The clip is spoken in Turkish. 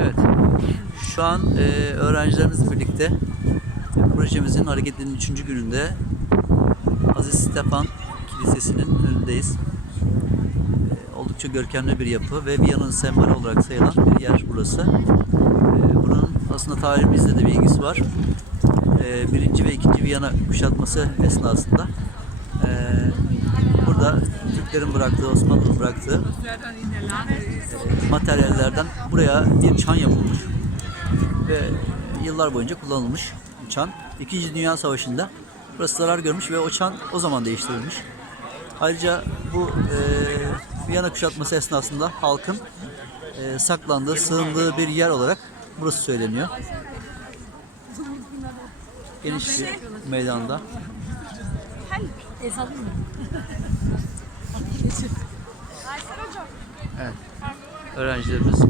Evet. Şu an e, öğrencilerimizle birlikte e, projemizin hareketinin 3. gününde Aziz Stefan Kilisesi'nin önündeyiz. E, oldukça görkemli bir yapı ve Viyana'nın sembolü olarak sayılan bir yer burası. E, bunun aslında tarihimizde de bir ilgisi var. E, birinci ve ikinci Viyana kuşatması esnasında e, burada Türklerin bıraktığı, Osmanlı'nın bıraktığı materyallerden buraya bir çan yapılmış ve yıllar boyunca kullanılmış çan. İkinci Dünya Savaşı'nda burası zarar görmüş ve o çan o zaman değiştirilmiş. Ayrıca bu e, Viyana kuşatması esnasında halkın e, saklandığı, sığındığı bir yer olarak burası söyleniyor. Geniş bir meydanda. Evet. Öğrencilerimiz